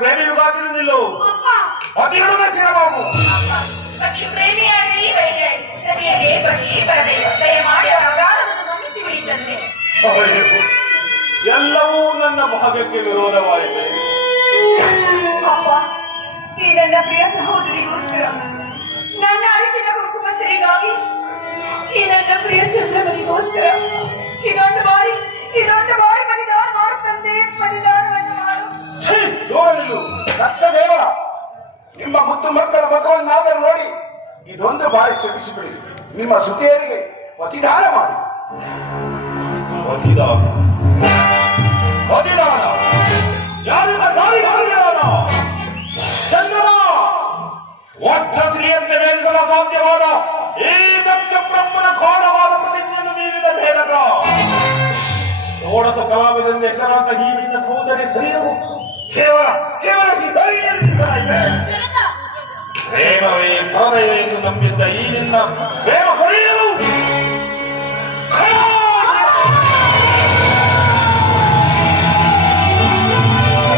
ಪ್ರೇಮಿ ಯುಗಾದಿಲು ನಿಲ್ಲು ಅದಿರೊಡನೆ ಶಿರಬಾಬು. ಪ್ರೇಮಿಯಾಗಿ ಸರಿಯಾಗಿ ಬಳಿ ಬರದೇವ ದಯಮಾಡಿ ಅವರ ಅಪರಾಧವನ್ನು ಮನ್ನಿಸಿ ಬಿಡಿದಂತೆ. ಎಲ್ಲವೂ ನನ್ನ ಭಾಗ್ಯಕ್ಕೆ ವಿರೋಧವಾಯಿತು. ಅಪ್ಪ, ಈ ನನ್ನ ಪ್ರಿಯ ಸಹೋದರಿಗೋಸ್ಕರ ನನ್ನ ಅರಿಶಿನ ಕುಂಕುಮ ಸರಿಗಾಗಿ ಈ ನನ್ನ ಪ್ರಿಯ ಚಂದ್ರಮನಿಗೋಸ್ಕರ ಇನ್ನೊಂದು ಬಾರಿ ಬಲಿದಾನ ಮಾಡುತ್ತಂತೆ. ಬಲಿದಾನವನ್ನು ಮಾಡು. ನೋಡಲು ದಕ್ಷ ದೇವ, ನಿಮ್ಮ ಮುದ್ದು ಮಕ್ಕಳ ಮಗವನ್ನಾದರೂ ನೋಡಿ ಇದೊಂದು ಬಾರಿ ಕ್ಷಮಿಸಿಬಿಡಿ. ನಿಮ್ಮ ಸುಖಿಯರಿಗೆ ಪ್ರತಿದಾನ ಮಾಡಿ. ಪ್ರತಿದಾನ ಯಾರಿಗ ದಾರಿದಾನ ಚಂದ್ರಮ ಒಟ್ಟ ಶ್ರೀಯಂತೆ ವೇದಿಸಲು ಅಸಾಧ್ಯವಾದ ಈ ದಕ್ಷ ಬ್ರಹ್ಮನ ಘೋರವಾದ ಪ್ರತಿಜ್ಞೆಯನ್ನು ಮೀರಿದ ಭೇದಕ ಷೋಡಶ ಕಲಾವಿದಿಂದ ಹೆಸರಾದ ಈ ನಿನ್ನ ಸೋದರಿ ಶ್ರೀಯವು ಕೇವಲ ಪ್ರೇಮವೇ ಹೃದಯ ಎಂದು ನಂಬಿದ್ದ ಈ ನಿನ್ನ ಪ್ರೇಮ ಸರಿ